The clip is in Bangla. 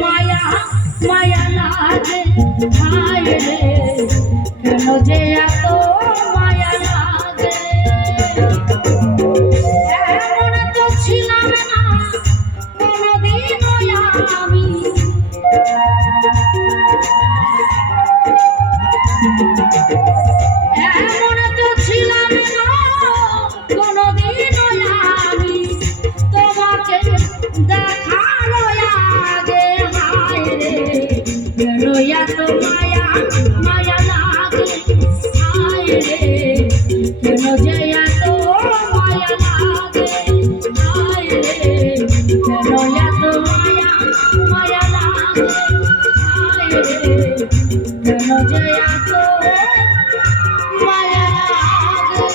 মায়া মায়া লাগে হায় রে, কেন যে এত মায়া লাগে। এমন তো ছিলাম না কোনদিনও আমি, এমন তো ছিলাম না কোনদিনও আমি, তোমাকে দেখালো আগে হায় রে, কেন এত মায়া মায়া লাগে হায় রে, কেন যে এত মায়া লাগে হায় রে, কেন এত মায়া মায়া লাগে হায় রে, কেন যে এত মায়া লাগে।